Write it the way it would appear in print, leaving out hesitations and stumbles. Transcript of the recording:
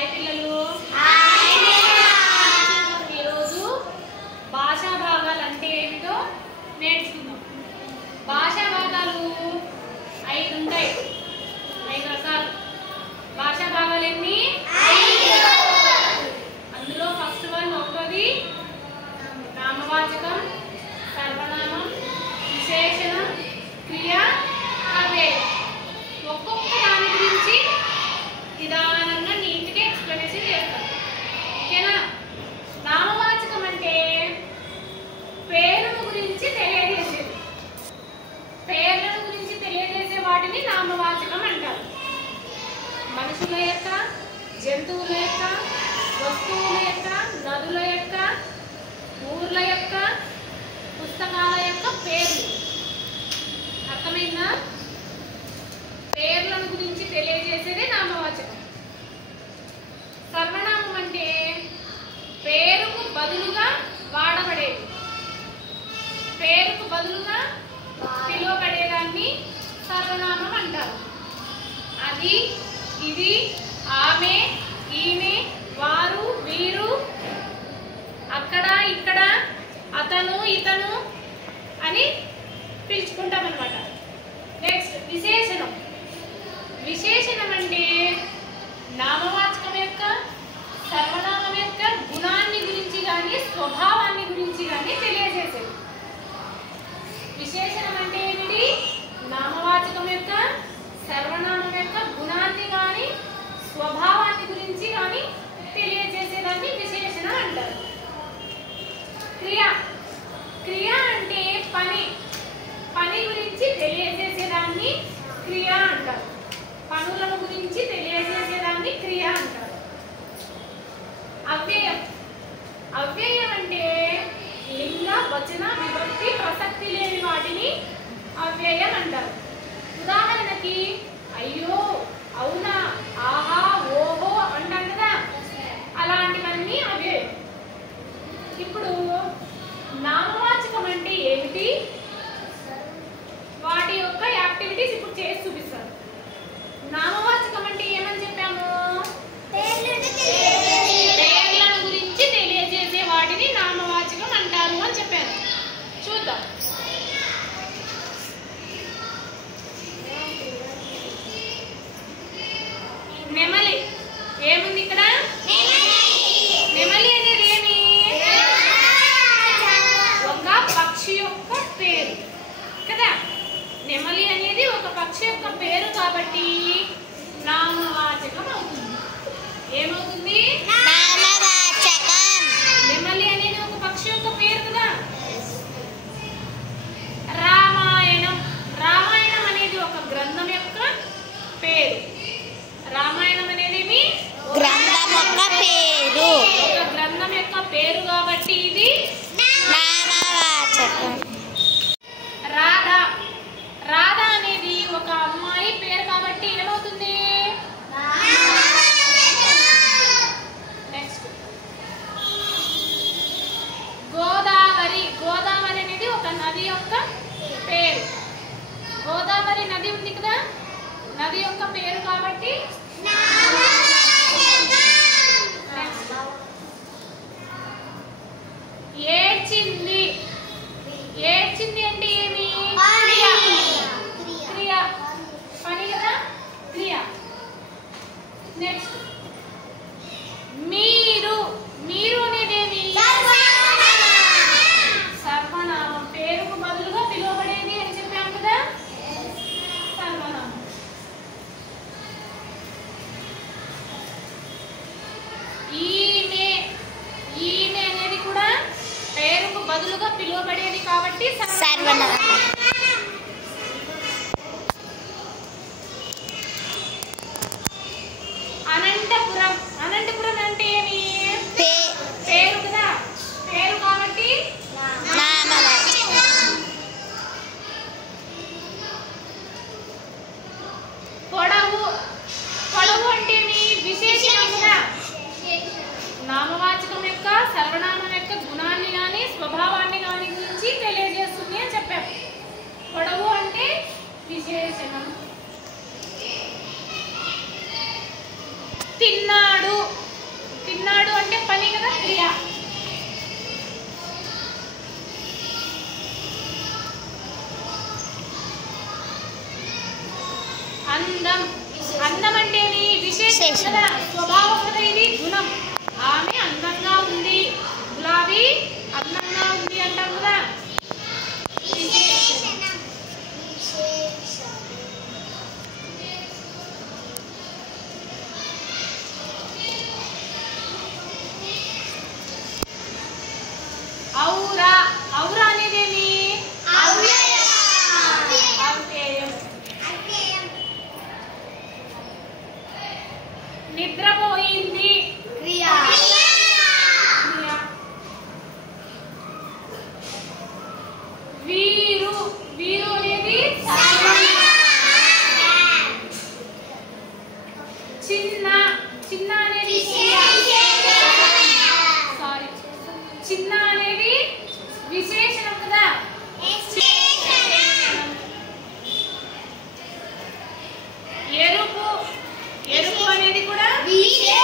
Hi పిల్లలు. ఈరోజు భాషా భాగాలు అంటే ఏమిటో నేర్చుకుందాం. భాషా భాగాలు 5 ఉంటాయి, 5 రకాలు. భాషా భాగాలు ఎన్ని? 5. అందులో ఫస్ట్ వన్ ఒకటోది నామవాచకం, సర్వనామం, విశేషణం, క్రియ, అవ్యయం. ఒక్కొక్క దాని గురించి నిదానంగా నీట్గా ఎక్స్ప్లెనేషన్ చేస్తాం. ఓకేనా? నామవాచకం అంటే పేర్లను గురించి తెలియజేసేది. పేర్లను గురించి తెలియజేసే వాటిని నామవాచకం అంటారు. మనుషుల యొక్క, జంతువుల యొక్క, వస్తువుల యొక్క, నదుల యొక్క, ఊర్ల యొక్క, పుస్తకాల యొక్క పేర్లు. అర్థమైందా? పేర్లను గురించి తెలియజేసేదే నామవాచకం. సర్వనామం అంటే పేరుకు బదులుగా వాడబడేది. పేరుకు బదులుగా పిలువబడేదాన్ని సర్వనామం అంటారు. అది, ఇది, ఆమె, ఈమె, వారు, వీరు, అక్కడ, ఇక్కడ, అతను, ఇతను అని పిలుచుకుంటాం అన్నమాట. నెక్స్ట్ విశేషణం. విశేషణం అంటే నామవాచకం యొక్క, సర్వనామం యొక్క గుణాన్ని గురించి కానీ స్వభావాన్ని గురించి కానీ తెలియజేసేది. విశేషణం అంటే ఏమిటి? నామవాచకం యొక్క, సర్వనామం యొక్క గుణాన్ని కానీ స్వభావాన్ని గురించి కానీ తెలియజేసేదాన్ని విశేషణం అంటారు. క్రియ. క్రియ అంటే పని. పని గురించి తెలియజేసేదాన్ని క్రియ అంటారు. పనులను గురించి తెలియజేసేదాన్ని క్రియ అంటారు. అవ్యయం. అవ్యయం అంటే లింగ, వచన, విభక్తి, ప్రసక్తి లేని వాటిని అవ్యయం అంటారు. ఉదాహరణకి అయ్యో, అవునా, ఆహా, ఓహో అంటాం కదా, అలాంటివన్నీ అవ్యయం. ఇప్పుడు నామవాచకం అంటే ఏమిటి, వాటి యొక్క యాక్టివిటీస్ ఇప్పుడు చేసి చూపిస్తాను. నామవాచకం అంటే ఏమని చెప్పాము? పేర్లను గురించి తెలియజేసే వాటిని నామవాచకం అంటారు అని చెప్పాను. చూద్దాం. నెమలి. ఏముంది ఇక్కడ? నెమలి అనేది ఏమి? ఒక పక్షి యొక్క పేరు కదా. నెమలి అనేది ఒక పక్షి యొక్క పేరు కాబట్టి నామవాచకం అవుతుంది. ఏమవుతుంది? నామవాచకం. నెమలి అనేది ఒక పక్షి యొక్క పేరు కదా. రామాయణం. రామాయణం అనేది ఒక గ్రంథం యొక్క పేరు. రామాయణం అనేది గ్రంథం యొక్క పేరు. ఒక గ్రంథం యొక్క పేరు కాబట్టి ఇది నామవాచకం. రాధ. రాధ అనేది ఒక అమ్మాయి పేరు కాబట్టి ఏమవుతుంది? నెక్స్ట్ గోదావరి. గోదావరి అనేది ఒక నది యొక్క పేరు. గోదావరి నది ఉంది కదా, నది యొక్క పేరు కాబట్టి ఏడ్చింది. ఏడ్చింది అంటే ఏమి? క్రియ. పని కదా, క్రియ. నెక్స్ట్ మీరు. మీరు అనేది ఏమి? సర్వనామం. పేరుకు బదులుగా పిలువబడేది అని చెప్పాము కదా, సర్వనామం. ఈమె. ఈమె అనేది కూడా పేరుకు బదులుగా పిలువబడేది కాబట్టి సర్వనామం. అనంతపురం. అనంతపురం అంటే ఏమి? పేరు కదా, పేరు కాబట్టి నామవాచకం. పొడవు. పొడవు అంటే ఏమి? విశేషణం కదా. నామవాచకం యొక్క, సర్వనామం యొక్క గుణాన్ని కానీ స్వభావాన్ని కానీ గురించి తెలియజేస్తుంది అని చెప్పాము. పొడవు అంటే విశేషణం. తిన్నాడు. విశేషం. స్వభావం కదా ఇది, గుణం. ఆమె అందంగా ఉంది, గులాబీ అందంగా ఉంది అంటాం కదా. ఔరా, ఔరా అనేదేమి? నిద్రపోయింది, క్రియా. వీరు, వీరు అనేది చిన్న, చిన్న అనేది సారీ, చిన్న అనేది విశేషణం కదా. ఎరుపు, ఎరుపు అనేది కూడా విశేషణం.